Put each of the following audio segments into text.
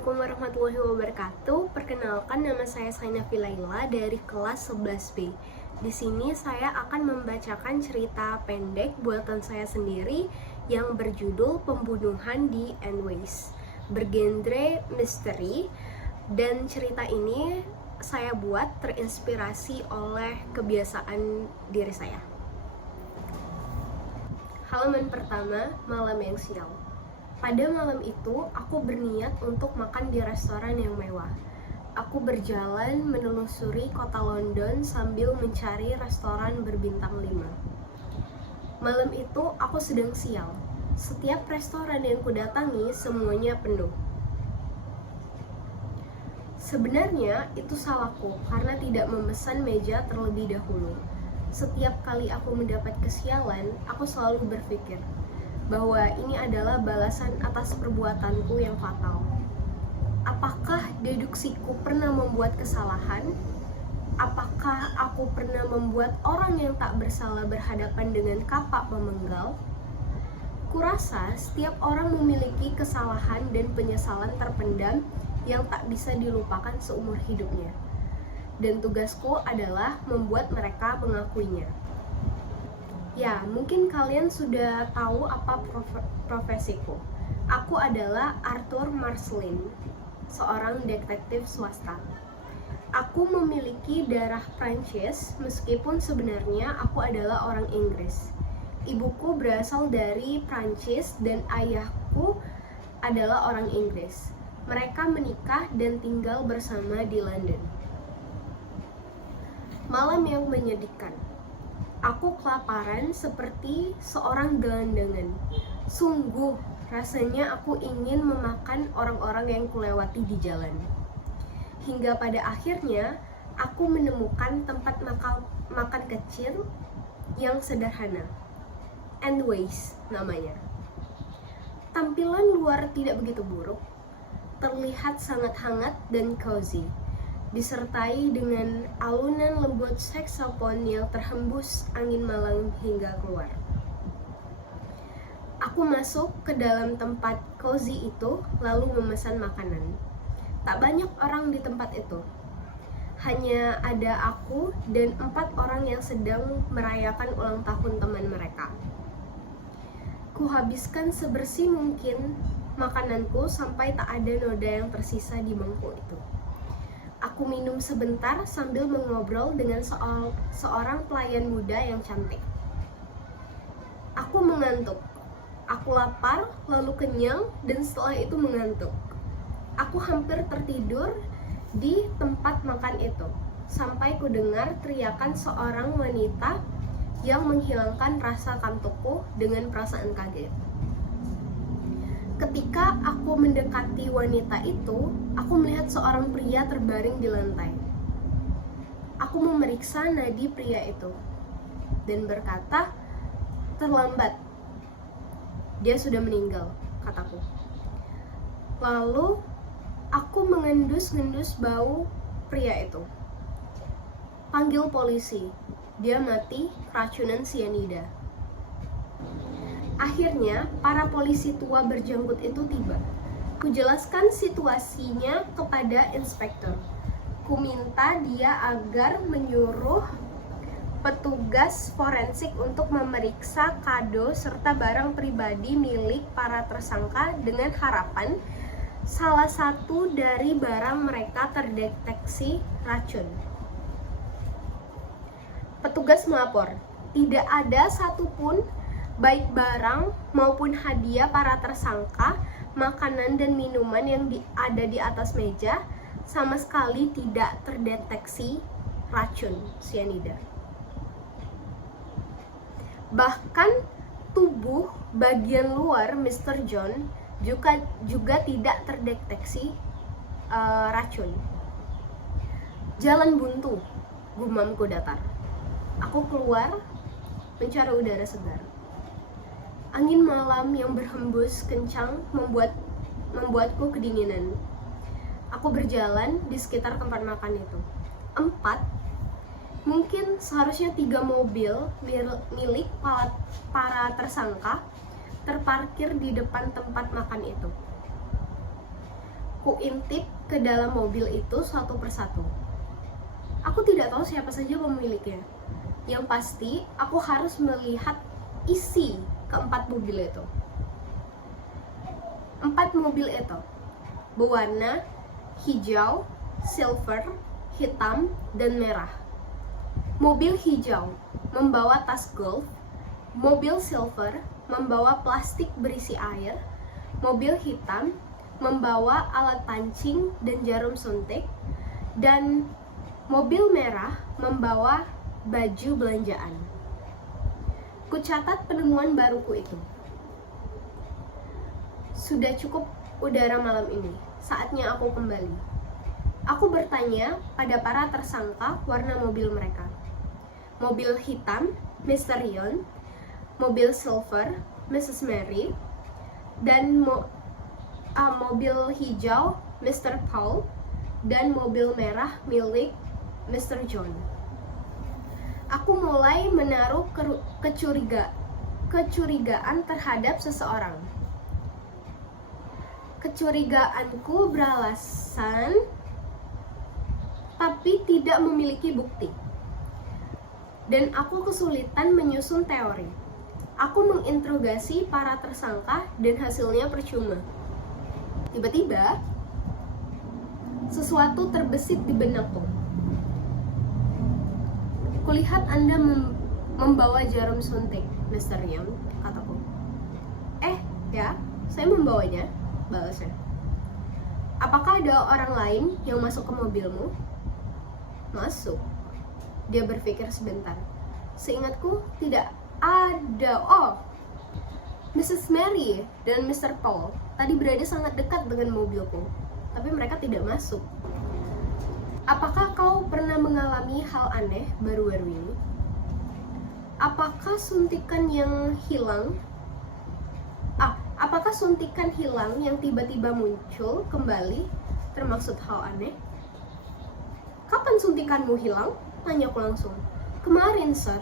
Assalamualaikum warahmatullahi wabarakatuh. Perkenalkan, nama saya Sainafi Laila dari kelas 11B. Di sini saya akan membacakan cerita pendek buatan saya sendiri yang berjudul Pembunuhan di Endways, bergenre misteri, dan cerita ini saya buat terinspirasi oleh kebiasaan diri saya. Halaman pertama, malam yang sial. Pada malam itu, aku berniat untuk makan di restoran yang mewah. Aku berjalan menelusuri kota London sambil mencari restoran berbintang 5. Malam itu, aku sedang sial. Setiap restoran yang kudatangi, semuanya penuh. Sebenarnya, itu salahku karena tidak memesan meja terlebih dahulu. Setiap kali aku mendapat kesialan, aku selalu berpikir bahwa ini adalah balasan atas perbuatanku yang fatal. Apakah deduksiku pernah membuat kesalahan? Apakah aku pernah membuat orang yang tak bersalah berhadapan dengan kapak memenggal? Kurasa setiap orang memiliki kesalahan dan penyesalan terpendam yang tak bisa dilupakan seumur hidupnya. Dan tugasku adalah membuat mereka mengakuinya. Ya, mungkin kalian sudah tahu apa profesiku. Aku adalah Arthur Marceline, seorang detektif swasta. Aku memiliki darah Prancis, meskipun sebenarnya aku adalah orang Inggris. Ibuku berasal dari Prancis dan ayahku adalah orang Inggris. Mereka menikah dan tinggal bersama di London. Malam yang menyedihkan. Aku kelaparan seperti seorang gelandangan. Sungguh, rasanya aku ingin memakan orang-orang yang kulewati di jalan. Hingga pada akhirnya, aku menemukan tempat makan kecil yang sederhana. Endways namanya. Tampilan luar tidak begitu buruk, terlihat sangat hangat dan cozy, disertai dengan alunan lembut saksofon yang terhembus angin malam hingga keluar. Aku masuk ke dalam tempat cozy itu lalu memesan makanan. Tak banyak orang di tempat itu. Hanya ada aku dan 4 orang yang sedang merayakan ulang tahun teman mereka. Kuhabiskan sebersih mungkin makananku sampai tak ada noda yang tersisa di mangkuk itu. Aku minum sebentar sambil mengobrol dengan seorang pelayan muda yang cantik. Aku mengantuk. Aku lapar, lalu kenyang, dan setelah itu mengantuk. Aku hampir tertidur di tempat makan itu, sampai ku dengar teriakan seorang wanita yang menghilangkan rasa kantukku dengan perasaan kaget. Ketika aku mendekati wanita itu, aku melihat seorang pria terbaring di lantai. Aku memeriksa nadi pria itu dan berkata, "Terlambat. Dia sudah meninggal," kataku. Lalu aku mengendus-ngendus bau pria itu. "Panggil polisi. Dia mati keracunan sianida." Akhirnya, para polisi tua berjanggut itu tiba. Kujelaskan situasinya kepada inspektur. Kuminta dia agar menyuruh petugas forensik untuk memeriksa kado serta barang pribadi milik para tersangka dengan harapan salah satu dari barang mereka terdeteksi racun. Petugas melapor, tidak ada satupun baik barang maupun hadiah para tersangka, makanan dan minuman yang ada di atas meja sama sekali tidak terdeteksi racun sianida. Bahkan tubuh bagian luar Mr. John juga tidak terdeteksi racun. Jalan buntu, gumamku datar. Aku keluar mencari udara segar. Angin malam yang berhembus kencang membuatku kedinginan. Aku berjalan di sekitar tempat makan itu. 4, mungkin seharusnya 3 mobil milik para tersangka terparkir di depan tempat makan itu. Kuintip ke dalam mobil itu satu persatu. Aku tidak tahu siapa saja pemiliknya. Yang pasti, aku harus melihat isi keempat mobil itu. 4 mobil itu berwarna hijau, silver, hitam, dan merah. Mobil hijau membawa tas golf, mobil silver membawa plastik berisi air, mobil hitam membawa alat pancing dan jarum suntik, dan mobil merah membawa baju belanjaan. Kucatat penemuan baruku itu. Sudah cukup udara malam ini, saatnya aku kembali. Aku bertanya pada para tersangka warna mobil mereka. Mobil hitam, Mr. Yon, mobil silver, Mrs. Mary, dan mobil hijau, Mr. Paul, dan mobil merah milik Mr. John. Aku mulai menaruh kecurigaan terhadap seseorang. Kecurigaanku beralasan, tapi tidak memiliki bukti. Dan aku kesulitan menyusun teori. Aku menginterogasi para tersangka dan hasilnya percuma. Tiba-tiba, sesuatu terbesit di benakku. Kulihat Anda membawa jarum suntik, Mr. Young, kataku. Ya, saya membawanya, balasnya. Apakah ada orang lain yang masuk ke mobilmu? Masuk. Dia berpikir sebentar. Seingatku, tidak ada. Mrs. Mary dan Mr. Paul tadi berada sangat dekat dengan mobilku, tapi mereka tidak masuk. Apakah kau pernah mengalami hal aneh baru-baru ini? Apakah suntikan hilang yang tiba-tiba muncul kembali termaksud hal aneh? Kapan suntikanmu hilang? Tanyaku langsung. Kemarin, sir.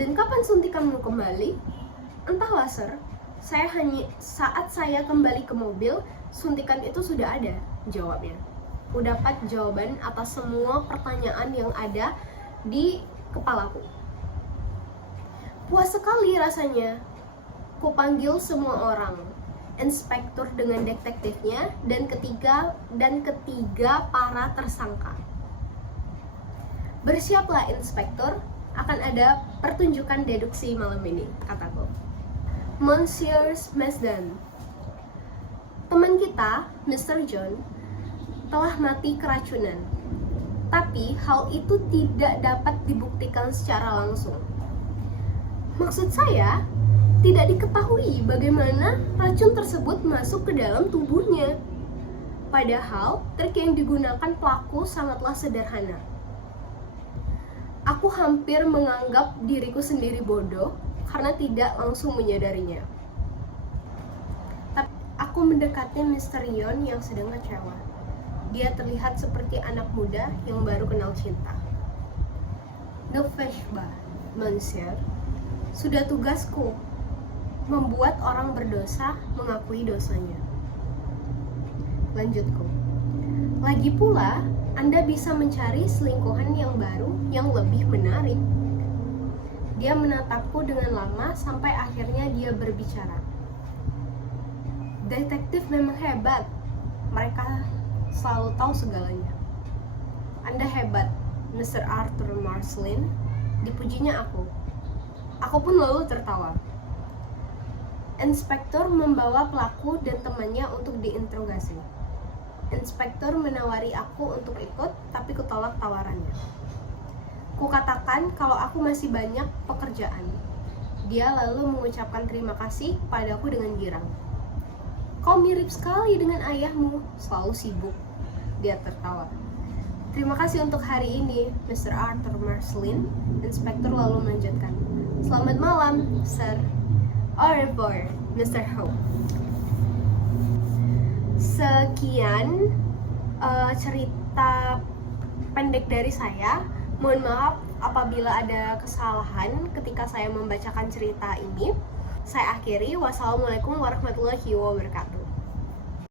Dan kapan suntikanmu kembali? Entahlah, sir. Saat saya kembali ke mobil, suntikan itu sudah ada, jawabnya. Kudapat jawaban atas semua pertanyaan yang ada di kepalaku. Puas sekali rasanya. Kupanggil semua orang, inspektur dengan detektifnya, dan ketiga para tersangka. Bersiaplah, inspektur, akan ada pertunjukan deduksi malam ini, kataku. Monsieur Mesdan, teman kita, Mr. John, telah mati keracunan. Tapi hal itu tidak dapat dibuktikan secara langsung. Maksud saya, tidak diketahui bagaimana racun tersebut masuk ke dalam tubuhnya. Padahal trik yang digunakan pelaku sangatlah sederhana. Aku hampir menganggap diriku sendiri bodoh karena tidak langsung menyadarinya. Tapi aku mendekati Mr. Yon yang sedang kecewa. Dia terlihat seperti anak muda yang baru kenal cinta. Ne faites pas, monsieur. Sudah tugasku membuat orang berdosa mengakui dosanya. Lanjutku. Lagi pula, Anda bisa mencari selingkuhan yang baru yang lebih menarik. Dia menatapku dengan lama sampai akhirnya dia berbicara. Detektif memang hebat. Mereka selalu tahu segalanya. Anda hebat, Mr. Arthur Marceline. Dipujinya aku. Aku pun lalu tertawa. Inspektur membawa pelaku dan temannya untuk diinterogasi. Inspektur menawari aku untuk ikut, tapi kutolak tawarannya. Kukatakan kalau aku masih banyak pekerjaan. Dia lalu mengucapkan terima kasih padaku dengan girang. Kau mirip sekali dengan ayahmu, selalu sibuk. Dia tertawa. Terima kasih untuk hari ini, Mr. Arthur Marceline. Inspektur lalu melanjutkan. Selamat malam, Sir. Au revoir, Mr. Ho. Sekian cerita pendek dari saya. Mohon maaf apabila ada kesalahan ketika saya membacakan cerita ini. Saya akhiri. Wassalamualaikum warahmatullahi wabarakatuh.